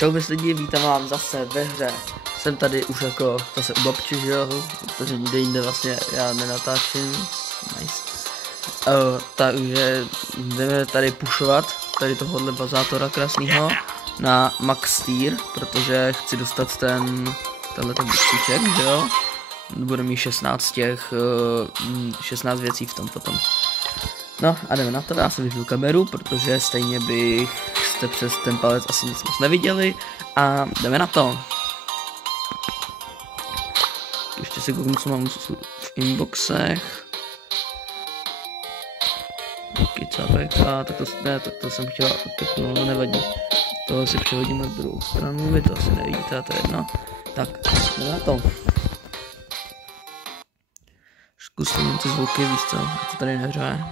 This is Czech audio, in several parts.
Čau lidi, vítám vám zase ve hře. Jsem tady už jako zase u babči, že jo, protože nikde jinde vlastně já nenatáčím. Nice. Takže jdeme tady pušovat tady tohohle bazátora krásného na Max Tier, protože chci dostat tenhle buksíček, že jo. Bude mít 16 věcí v tom potom. No a jdeme na to, já jsem vypil kameru, protože stejně jste přes ten palec asi nic moc neviděli a jdeme na to. Ještě si kouknu, co mám v inboxech. Tak to jsem chtěla, no nevadí. Tohle si přehodím na druhou stranu, vy to asi nevidíte, a to je jedno. Tak, jdeme na to. Zkusím ty zvuky, víš co, to tady nehřeje.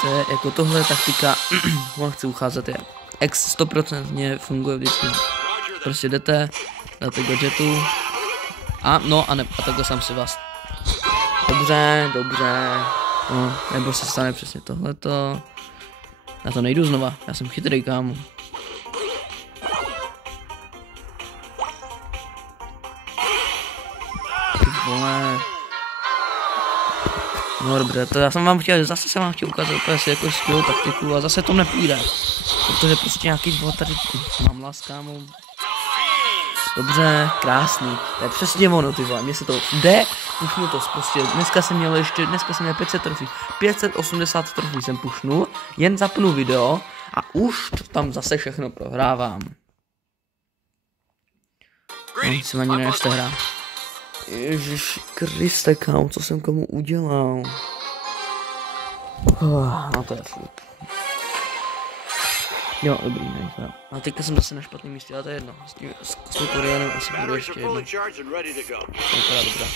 To je jako tohle taktika, chci ucházet, je X 100% funguje vždycky. Prostě jdete, dáte gadgetu a takhle sám si vás. Dobře. No, nebo se stane přesně tohleto. Já to nejdu znova, já jsem chytrý, kámo. Ty vole. No dobře, to já jsem vám chtěl, zase jsem vám chtěl ukázat úplně si jako skvělou taktiku a zase to nepůjde. Protože prostě nějaký vole tady mám las, kámo. Dobře, krásný, to je přesně ono, ty vole, mně se to jde, pušnu to prostě, dneska jsem měl 500 trofí, 580 trofí jsem pušnul, jen zapnu video a už tam zase všechno prohrávám. No, si ani nenešte hrát. Ježiš Kriste, kámo, co jsem komu udělal? No to je furt. Jo, dobrý, ne. A teďka jsem zase na špatném místě, ale to je jedno. S Kosmikorianem asi budu ještě jedno. Vypadá dobrá.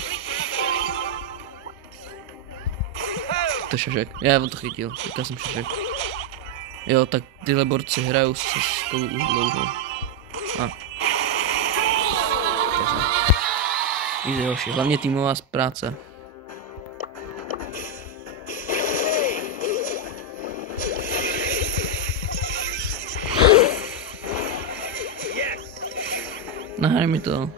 To je šašek. Já on to chytil, teďka jsem šašek. Jo, tak tyhle borci hrajou se spolu už dlouho. Easy hoši, hlavně týmová práce. Nahraj mi to.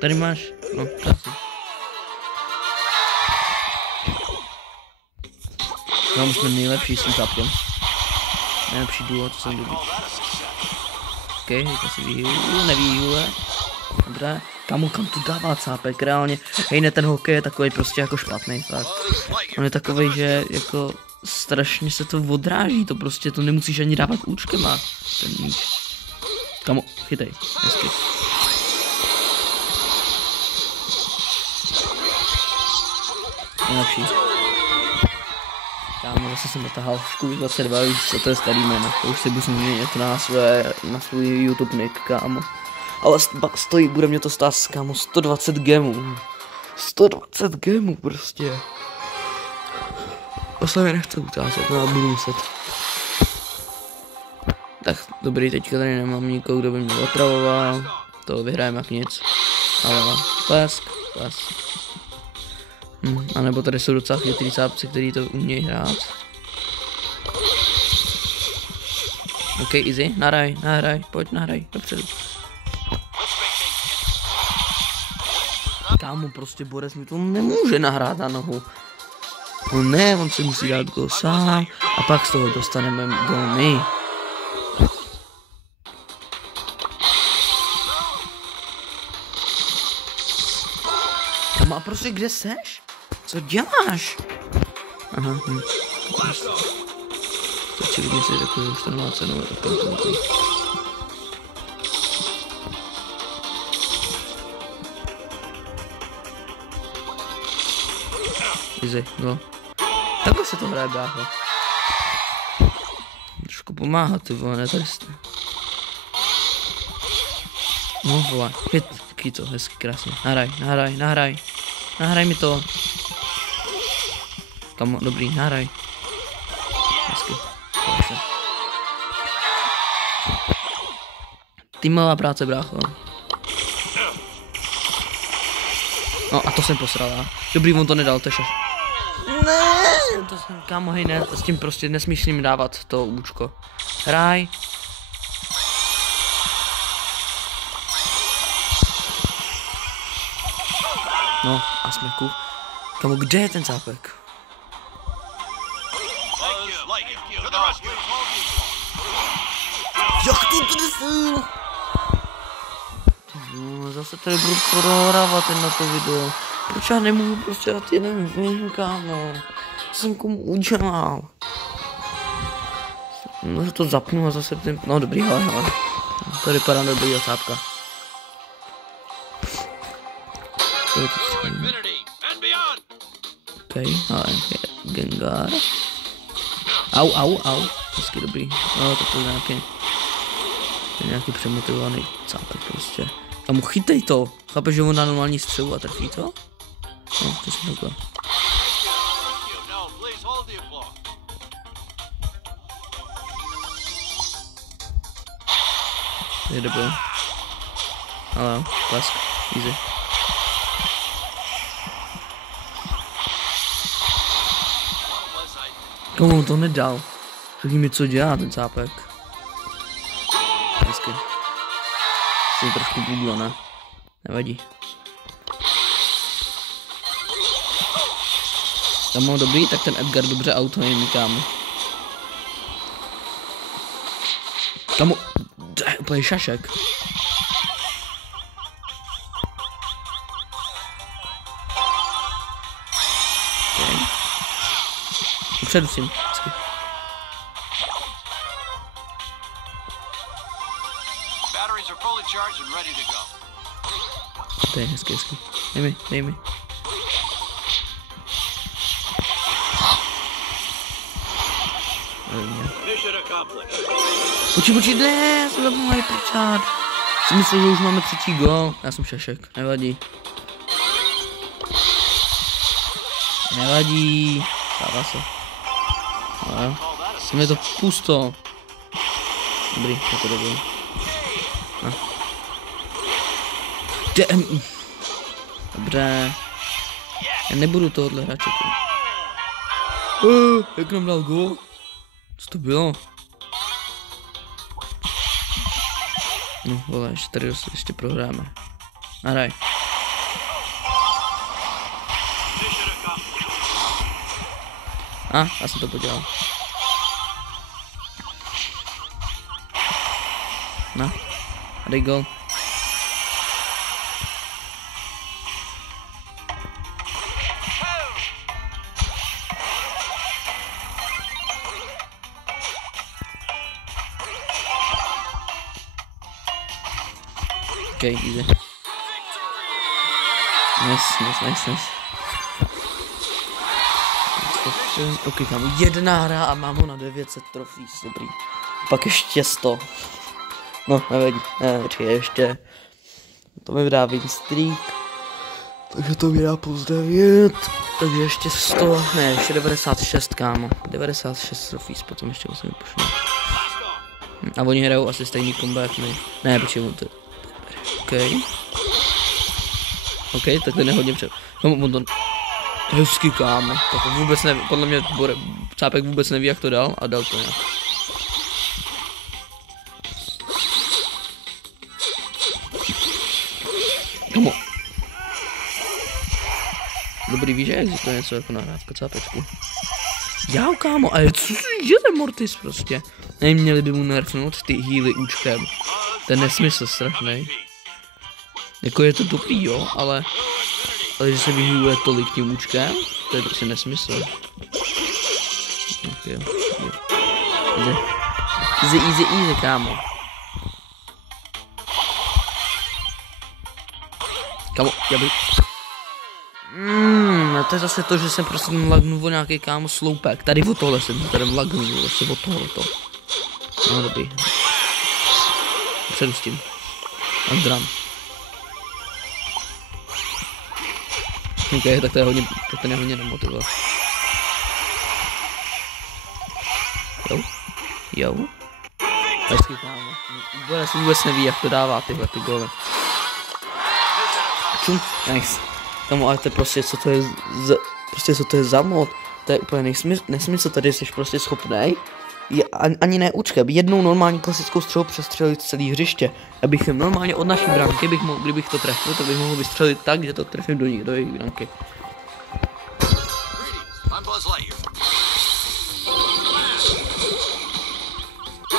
Tady máš, no, krásně. No, my jsme nejlepší s tím zápkem. Nejlepší duo, co jsem dobrý. OK, to si vyhýlu, nevýhůle. Dobré, kam tu dává cápek, reálně. Hej, ne, ten hokej je takový prostě jako špatný, fakt. On je takovej, že jako strašně se to odráží, to prostě, to nemusíš ani dávat účkema, ten míč. Kamo, chytej, hezky. Nejlepší. Kámo, zase jsem natahal Škuby 22, víš co, to je starý jméno, to už si budu změnit na svůj YouTube nick, kámo. Ale bude mě to stát, kámo, 120 gemů. 120 gemů prostě. To se mi nechce utázat, no a budu muset. Tak, dobrý, teďka tady nemám nikoho, kdo by mě otravoval. To vyhrajeme jak nic. Ale plesk. A nebo tady jsou docela chytrý cápci, který to umějí hrát. OK, easy, nahraj, pojď, nahraj, dopředu. Kámo, prostě Borec mi to nemůže nahrát na nohu. No ne, on si musí dát gol sám a pak z toho dostaneme gol my. Kámo, a prostě kde seš? Co děláš? Aha, stačí vidím si takovou 14 nové akauntů. Easy, no. Takhle se to hraje, brácho. Trošku pomáhat, ty vole, ne tady jste. No vole, chytí to, hezky, krásně. Nahraj mi to. Kamo, dobrý, nahraj. Hezky, krásně. Týmová práce, brácho. No a to jsem posral, já. Dobrý, on to nedal, to je šaš. Ne, to jsem, kámo, hej, ne, s tím prostě nesmíš s ním dávat to účko. Hraj. No, a smeku. Kámo, kde je ten zápek? Jak to trefil? No, zase tady budu prohrávat na to video. Proč já nemůžu prostě dát jeden win, kámo? Co jsem komu udělal? No, to zapnu a zase ten... No dobrý, hele. To vypadá dobrý ocápka. OK, ale Gengar. Au. Hezky dobrý. No, to je nějaký přemotivovaný cápek prostě. A mu chytej to. Chápeš, že on na normální střelu a trefí to? No, to jsem takhle. Je dobrý. Ale plesk, easy. Komu to nedal? Řekni mi, co dělá ten cápek. Hezky. Jsem trošku buglo, ne? Nevadí. Tam mám dobrý, tak ten Edgar dobře auto mi, kámo. Kámo, úplně šašek. Okay. Upředu s tím. To je hezky. Dej mi. Počkej, ne, já jsem zapomněl vyprčát. Jsem myslel, že už máme třetí gól. Já jsem šašek, nevadí. Stává se. Ale jsem je to pusto. Dobrý, je to dobrý. Dobré. Já nebudu tohohle hráče. Jak nám dal gól? Co to bylo? No vole, ještě tady ještě prohráme. Nahraj. Já jsem to podělal. No, a dej gól. Okay, easy. Nice. Ok, kam jedna hra a mám ho na 900 trofí, dobrý. Pak ještě 100. No, nevadí, počkej, ještě. To mi dá win streak. Takže to mi dá plus 9. Takže ještě 100, ne, ještě 96, kámo. 96 trofí, potom ještě musím vypošnout. A oni hrajou asi stejný comeback, ne? Ne, počkej, on to... OK, tak ten je hodně před... No, on to... Hezky, kámo. Tak vůbec neví, podle mě Cápek vůbec neví, jak to dal a dal to nějak. Komu? Dobrý, víš, že existuje něco jako nahrávka Cápečku. Já, kámo, ale co je ten Mortis prostě? Neměli by mu nerfnout ty healy účkem. To je nesmysl strašnej. Jako je to dobrý, jo, ale že se vyhýluje tolik tím účkem, to je prostě nesmysl. Okay. Easy, kámo. Kámo, já bych... to je zase to, že jsem prostě lagnul o nějaký, kámo, sloupek. Tady o tohle jsem tady lagnul, prostě o tohleto. No, dobrý. Předu s tím. Andran. OK, tak to je hodně, to je hodně nemotivovat. Jo. Hezky, kámo. Vůbec neví, jak to dává tyhle ty góly. Čum, nice. Kámo, ale to je prostě, co to je za mod. To je úplně nesmysl, tady jsi prostě schopnej. Ani ne učkem, jednou normální klasickou střelou přestřelit celý hřiště. Abych normálně od naší branky, kdybych to trefil, to bych mohl vystřelit tak, že to trefím do jejich branky.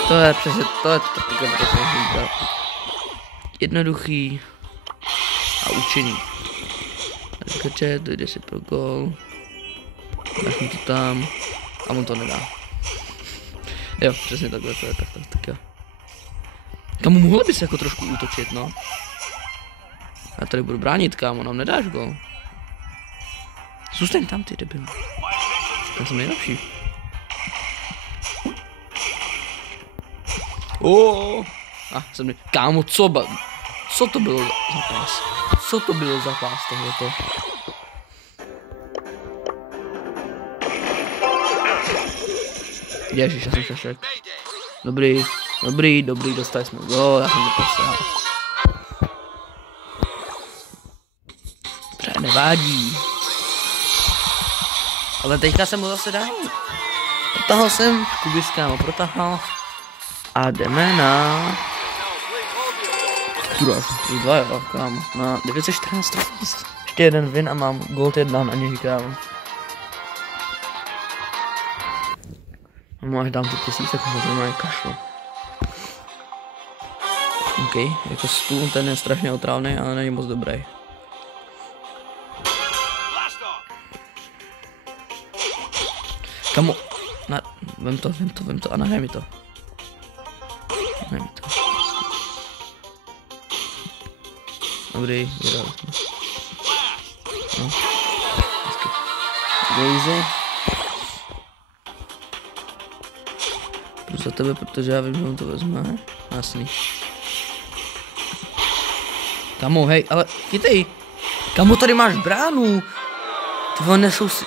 To je přesně, to je takové jednoduchý a účinný. Kače, dojde si pro gól. Dáš to tam a on to nedá. Jo, přesně takhle to je, tak jo. Kamu mohli bys jako trošku útočit, no. Já tady budu bránit, kámo, nám nedáš gól. Zůstaň tam, ty debil. Já jsem nejlepší. Kámo, co to bylo za pás? Co to bylo za pás tohleto? Ježiš, já jsem šašek. Dobrý, dostali jsme go, já jsem to posral. Dobře, nevádí. Ale teďka jsem mu zase dal. Protahal jsem, Kubis kámo protahal. A jdeme na... Dva jo, kámo. Na 914 trofís. Ještě jeden win a mám gold 1 na něj, kámo. Až dám ty 1000, tak možná mají kašlu. OK, jako stůl, ten je strašně otrávný, ale není moc dobrý. Kamu, vem to a nahraj mi to. Dobrý, vydali jsme. No. Easy. Jdu za tebe, protože já vím, že on to vezme. Jasný. Kamu, hej, ale chytej. Kamu, tady máš bránu. Ty vole, nesou si...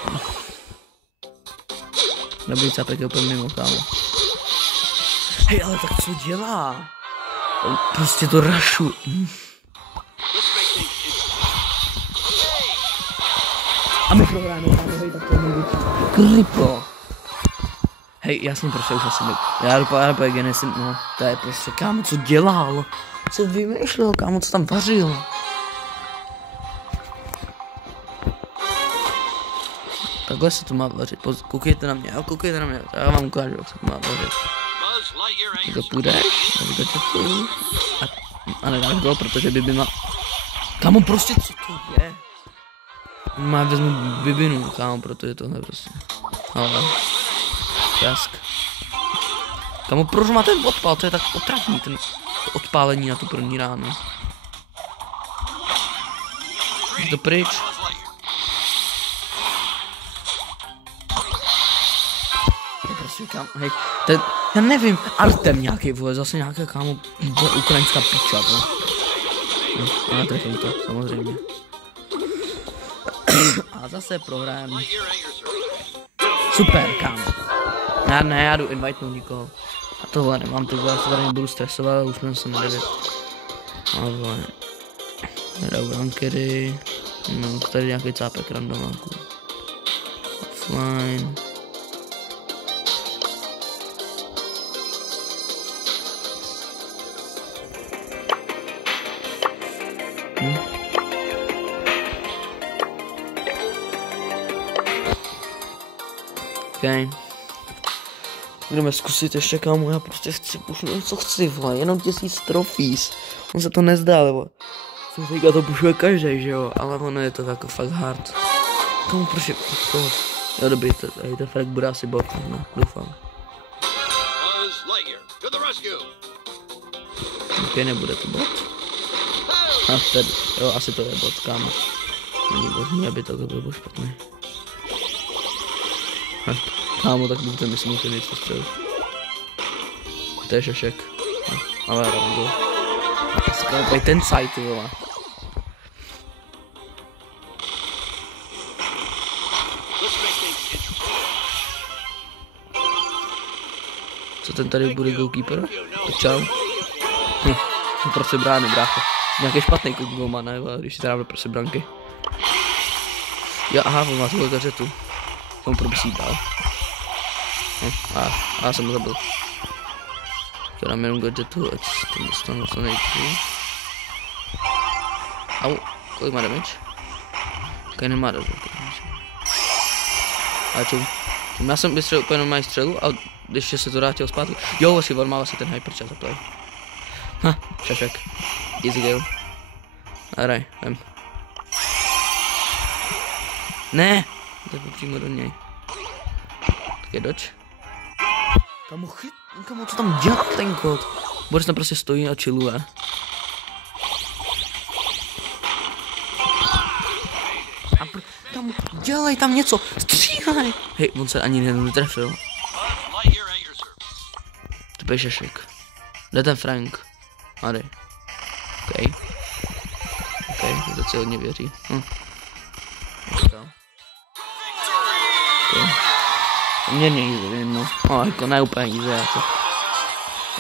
Dobrý, cápek je úplně mimo, kámo. Hej, ale tak co dělá? On prostě to rašu. A my prohráme, hej, tak to je kripo. Hej, jasně, prostě už asi já dopadám Genesis, no, to je prostě, kámo, co dělal? Co vymýšlel, kámo, co tam vařil? Takhle se to má vařit, koukejte na mě, já vám ukážu, jak se to má vařit. To půjdeš, a nedáš go, protože Bibi má... Kámo, prostě co to je? Má vezmu Bibinu, kámo, protože tohle prostě... Ale... Jask. Kámo, proč má ten odpál, to je tak otravný, to odpálení na tu první ránu. Je to pryč. Prostě kámo, hej, ten, já nevím, Artem nějaký, vole, zase nějaká, kámo, ukrajinská piča, vole. Ale trefím to, samozřejmě. A zase prohrajeme. Super, kámo. Já jdu invitenout nikoho. A tohle nemám, to já se tady nebudu stresovat, už jsme se na 9. Ale hraju rankery. No, tady nějaký cápek randomáku. Offline. Okay. Budeme zkusit ještě, kámo, já prostě chci, už něco chci, vole, jenom 1000 trofís. On se to nezdá, nebo jsem říkal, to pušuje každý, že jo, ale ono je to jako fakt hard. Kámo, proč je, jo, dobrý, ten Frank bude asi bot, no, doufám. Ok, nebude to bot. A tady, jo, asi to je bot, kámo. Není možný, aby to bylo špatný. Kámo, tak bych to myslím, že něco střel. To je šašek. No, ale já tam jdu. Skápej ten site, ty vole. Co ten tady bude goalkeeper? Čau. Prostě brány, brácho. Nějaký špatný golman, ne, když si teda prostě branky. Jo, aha, on má tuhle gazetu. On probísítal. Já jsem ho zabil. To dám jenom gadgetu, ať to dostanu co nejdřív. Au, kolik má damage? Kolik nemá damage. A čum. Já jsem vystřelil úplně normální střelu a ještě se to vrátil zpátky. Jo, asi on má asi ten hyperchat zaplay. Šašek. Easy kill. Hraj, vem. Ne! To je přímo do něj. Tak je dodge. Kamo, co tam dělá ten kód? Boris tam prostě stojí a chilluje. Kamo, dělej tam něco! Stříhaj! Hej, on se ani netrefil. To je šašek. Kde ten Frank? A dej. OK, to si hodně věří. Poměrně easy, no. Jako ne úplně easy, jako.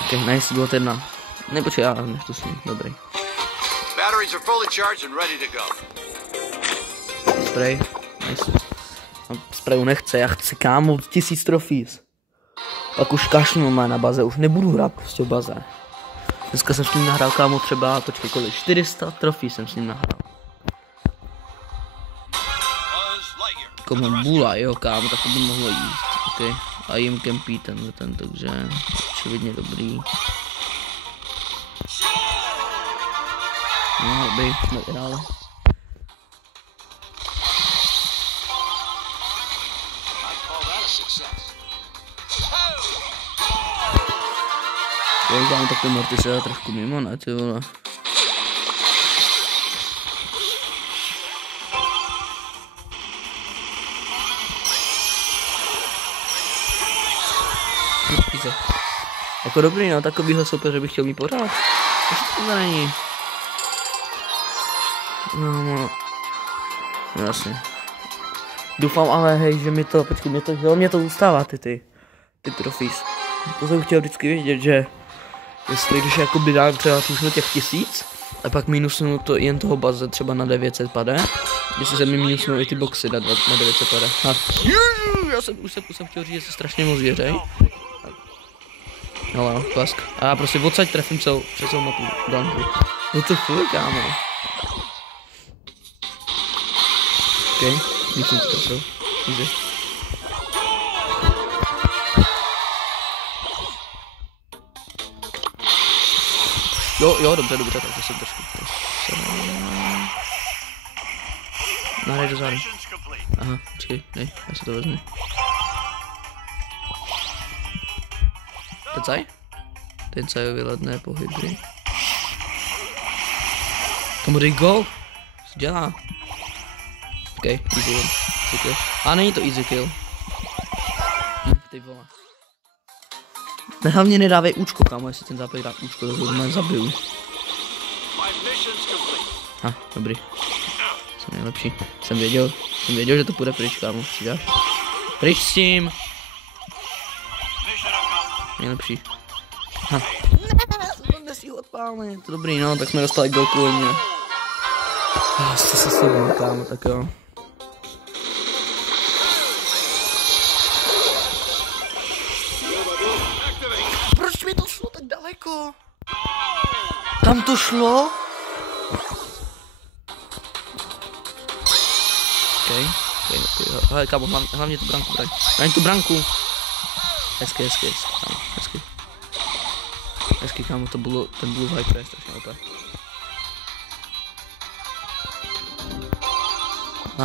OK, nice, bylo to jedna. Nepočkej, já nechci s ním, dobrý. Spray, nice. Sprayu nechce, já chci kámo 1000 trofees. Pak už kašlu má na baze, už nebudu hrát prostě v baze. Dneska jsem s ním nahrál kámo třeba, počkej kolik, 400 trofí jsem s ním nahrál. Komu bula, jo kámo, tak to by mohlo jíst, ok. A jim kempí ten, takže očividně dobrý. No, dobrý, jsme vyhráli. Jo, kámo, tak ten Morty se dá trošku mimo, ne, ty vole. Jako dobrý, no, takovýhle soupeře bych chtěl mít pořád. Ještě to není. No, jasně. Doufám ale, hej, že mi to, počkej, mě to zůstává, ty trofees. To jsem chtěl vždycky vědět, že jestli když jakoby dám třeba tušno těch 1000 a pak minusnu to jen toho baze třeba na 900 pade, jestli se mi minusnou i ty boxy na 900 pade. Já jsem chtěl říct, že se strašně moc věřej. No, plask. A já prostě odsaď trefím přes celou mapu blanku. No to fuj, kámo. OK, když jsem to trefil. Easy. Jo, dobře, tak to jsem trošku. Nahraj do zádu. Aha, počkej, nej, já si to vezmu. Ten cajový ledné pohyby. Tomu dej go! Co dělá? OK, easy kill. A není to easy kill. Ty vole. Hlavně nedávej účko, kámo, jestli ten západ dá účko, tak ho doma zabiju. Dobrý. Jsem nejlepší. Jsem věděl, že to půjde pryč, kámo. Pryč s tím! Nejlepší. Nesmí ho odpálně. To dobrý, no, tak jsme dostali golku od mě. Jste se sebou, kámo, tak jo. Proč mi to šlo tak daleko? Tam to šlo? OK. Hele, kámo, hlavně tu branku braň. Braň tu branku. Hezky, kámo, hezky. Hezky, kámo, to bylo, ten Blue Viper je strašně OP.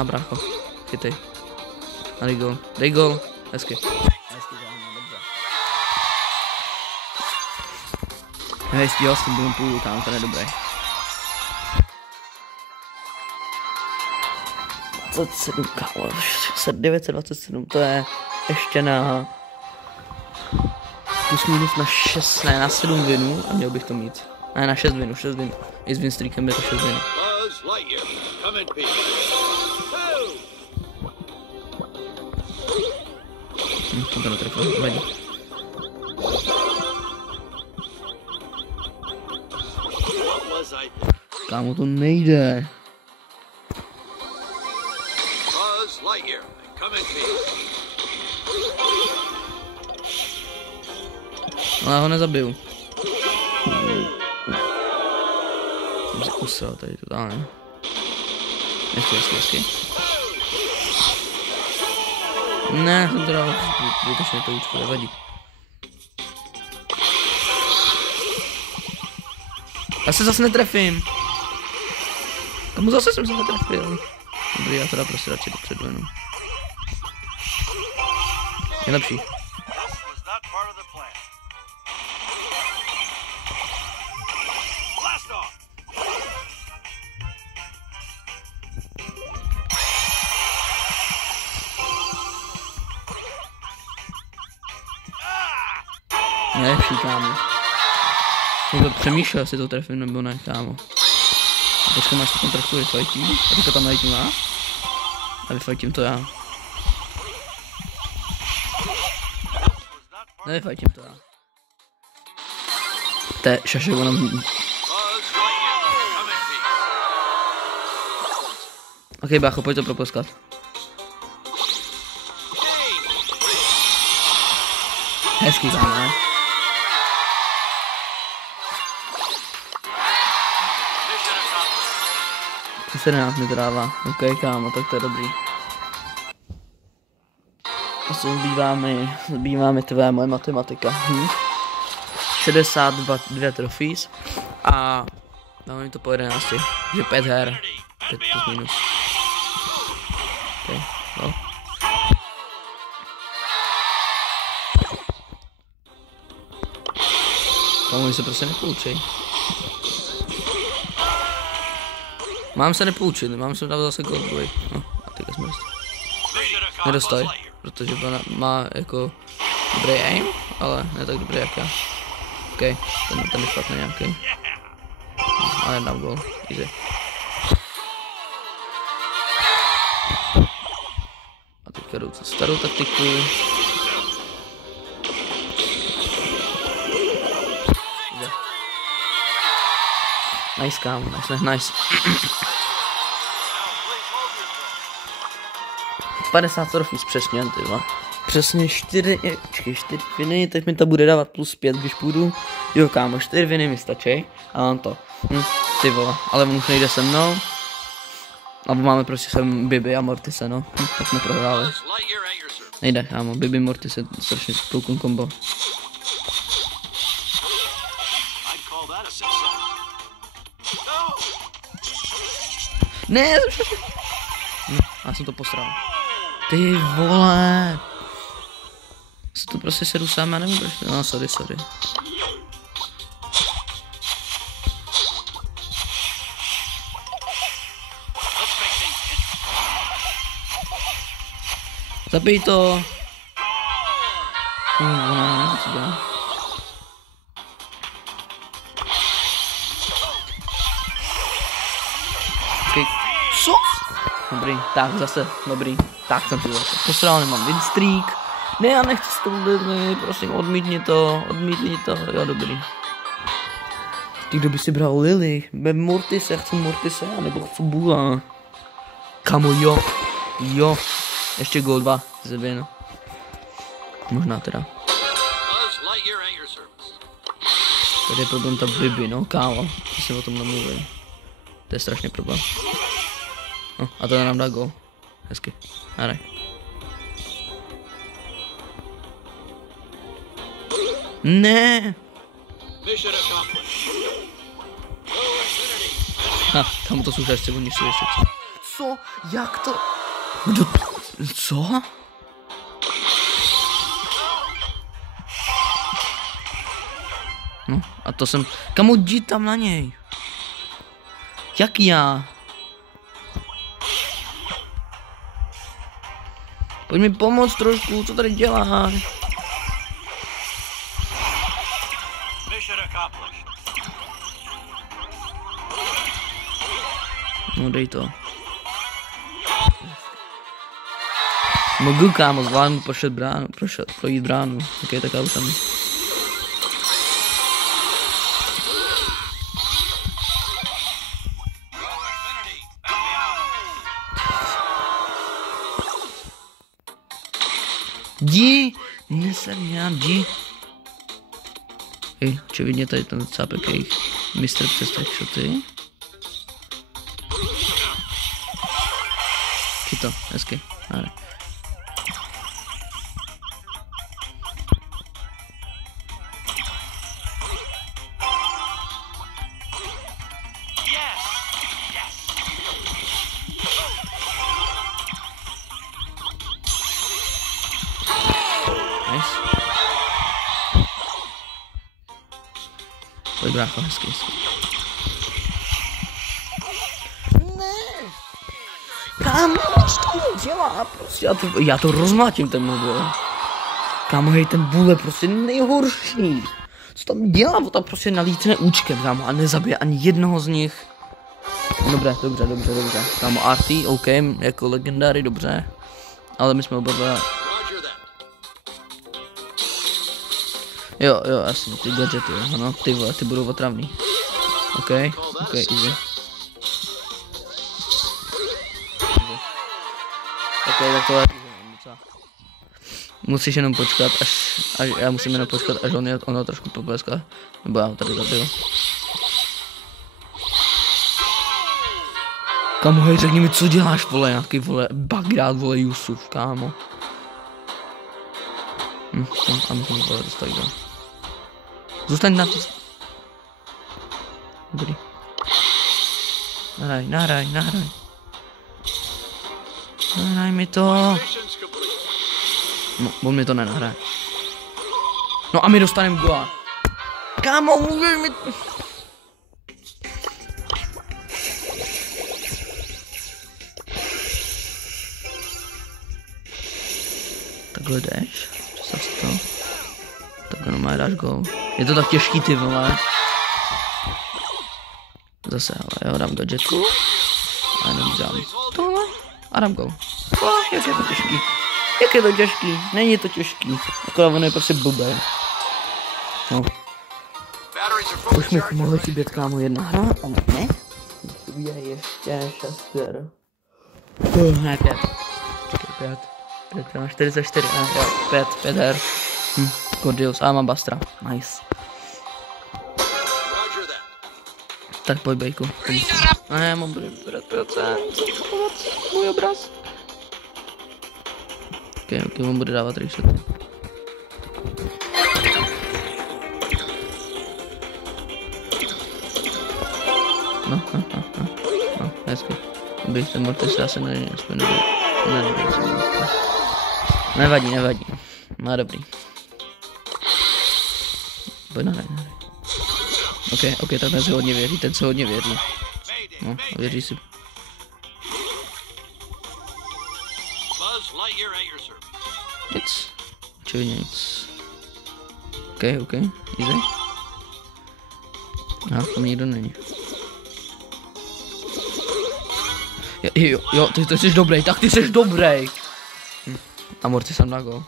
Brácho, chytej. A dej gol, hezky. Hezky, kámo, dobře. Hej, stíhal s tím bům půl, kámo, to je dobré. 27, kámo, 927, to je ještě na plus minus na 6, ne, na 7 winů a měl bych to mít. Ne, na 6 winů. I s winstreakem je to 6 winů. To netrefil, vadí. Kámo, to nejde. No, já ho nezabiju. Jsem si usral tady totálně. Hezky. Ne, jsem to dal zbytečně to účko, nevadí. Já se zase netrefím. Kamu zase jsem se netrefil. Dobrý, já teda prostě radši dopředu jenom. Je lepší. Nejlepší, kámo. Jsem to přemýšlel, jestli to trefím nebo ne, kámo. A počkej, máš to trošku vyfajtí. A teďka tam najít já. A vyfajtím to já. Nevyfajtím to já. To je šašek, ono... Ok, bácho, pojď to propuskat. Hezký, kámo, ne? To se nás nedrává. Ok, kámo, tak to je dobrý. A co zbývá mi tvé moje matematika. 62 trofees a dáme mi to po 11, že 5 her, 5 plus minus. Ok, no. Tomu se prostě nepoučej. Mám se nepoučit, mám se dát zase gold boy. No, a teďka jsme nedostali, protože má jako dobrý aim, ale ne tak dobrý jak já. Ok, ten je špatný nějaký. Ale dám gol, easy. A teďka jdu co starou taktiku. Nice, kámo, nice. 50 trofees přesně, ty vole. Přesně 4 viny, teď mi to bude dávat plus 5, když půjdu. Jo, kámo, 4 viny mi stačí. A mám to. Ty vole, ale on už nejde se mnou. A máme prostě sem Bibi a Mortise, no. Tak jsme prohráli. Nejde, kámo, Bibi, Mortise, strašně koukun kombo. Ne, já jsem to posral. Ty vole. Se to prostě sedu sám, já nevím proč. No, sorry. Zabij to. Ne, co dělá? Okay. Co? Dobrý, tak zase, dobrý. Tak jsem to zase posral, nemám win streak. Ne, já nechci s tou Lily, prosím, odmítni to, jo, dobrý. Ty, kdo by si bral Lily? Mortise, chci Mortise, nebo chci Bula. Kamo, jo. Ještě gol 2 ze win. Možná teda. Tady je problém ta Bibi, no, kámo. Když jsem o tom nemluvil. To je strašný problém. No, a to nám dá gol. Hezky. Hraj. Ne. Tam to jsou ještě oni jsou ještě. Co? Jak to? Kdo? Co? No, a to jsem... Kamu jdi tam na něj? Jak já? Pojď mi pomoct trošku, co tady děláš? No dej to. Mogu, kámo, zvládnu projít bránu. Ok, tak já už tam. Jdi! Neser nějak, jdi! Hej, očividně tady ten cápek je jich mistr přes trickshoty. Chyto, hezky. Ale. Pojď brácho, hezky. Ne! Kámo, co to dělá? Prostě já to rozmlátím ten mobil. Kámo, hej, ten bůl je prostě nejhorší. Co tam dělá? On tam prostě nalítne účkem, kámo, a nezabije ani jednoho z nich. Dobře. Kámo, Arty, OK, jako legendary, dobře. Ale my jsme oba dva... Jo, jasně, ty gadgety, ano, ty vole, ty budou otravný. OK, easy. OK, tak tohle je musíš jenom počkat, až já musím jenom počkat, až on trošku pobleská, nebo já ho tady zabiju. Kámo, hej, řekni mi, co děláš, vole, nějaký, vole, Bagrád, vole, Jusuf, kámo. A my jsme to dostali, jo. Zůstaň na to. Dobrý. Nahraj. Nahraj mi to. No, on mi to nenahraje. No a my dostaneme gola. Kámo, můžeš mi... Takhle jdeš. Představ si to. Takhle normálně dáš gol. Je to tak těžký, ty vole. Zase, ale jo, dám gadgetu. A jenom dám tohle. A dám gol. Jak je to těžký. Jak je to těžký? Není to těžký. Akorát ono je prostě blbé. No. Už mi mohlo chybět, kámo, jedna hra, ale ne. Je ještě 6 her. Ne, 5. Čekaj, 5. 44, ne, jo, 5 her. Gordius, a mám Bastra, nice. Tak pojď, bejku. Ne, já mám brát procent. Můj obraz. Ok, on bude dávat trickshoty. No, hezky. Bych ten Mortis asi nevadí. No, dobrý. Pojď nahraj. Ok, tak ten se hodně věří, No, věří si. Nic. Očividně nic. Ok, easy. Tam nikdo není. Jo, ty jsi dobrý, tak ty jsi dobrý. A Morty jsem na gol.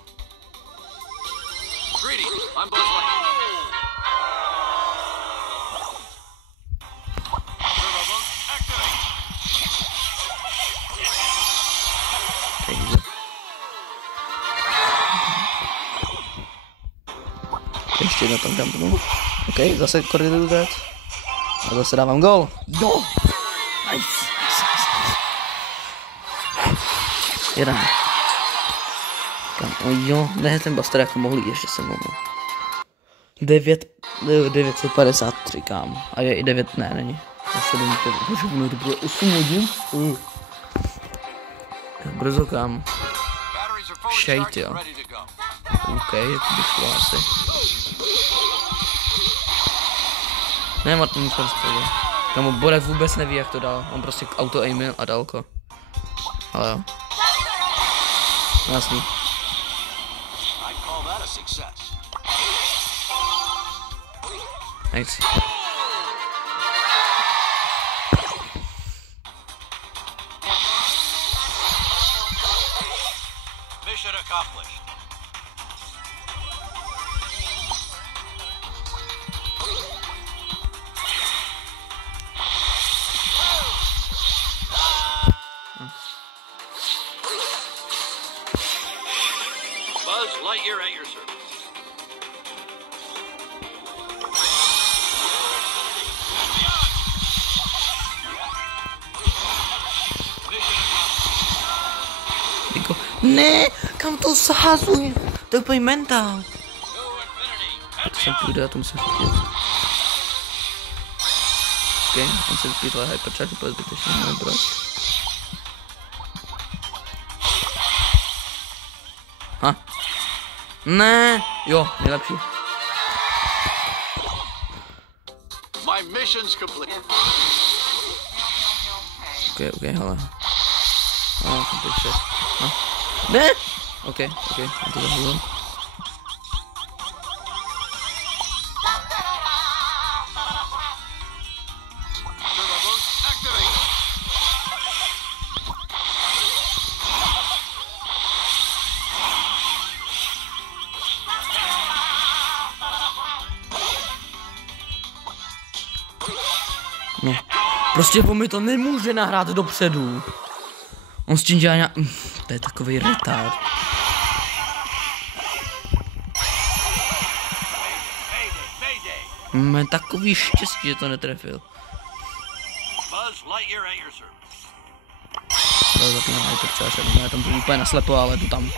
Ještě jedno tam dám. Ok, zase koordinuju dát. A zase dávám gol. Jo! Nice. Jeden. Jo, ne, ten Buster jako mohl, ještě jsem mohl. 953, kámo. A je i 9, ne, není. 7, to bude 8 hodin. Brzo, kámo. Shade, jo. OK, to bych šlo asi. Ne, Martin, nic prostě. Kámo, Borek vůbec neví, jak to dal. On prostě auto-aimil a dalko. Ale jo. Jasný. Nice. Mission accomplished. Buzz Lightyear at your service. Jako, ne, kam to sahazuje? To je úplně mentál. To sem půjde, já to musím chytit. Ok, on se vypítl hypercharge, úplně zbytečně, nevím proč. Ha. Ne, jo, nejlepší. My mission's complete. Ok, hele. Komplice. Ne! Ok, já to zahodím. No, prostě on mi to nemůže nahrát dopředu. On s tím dělá nějak... To je takový retard. Máme takový štěstí, že to netrefil. To zapínám hypercharge, já tam budu úplně naslepo, ale jdu tam.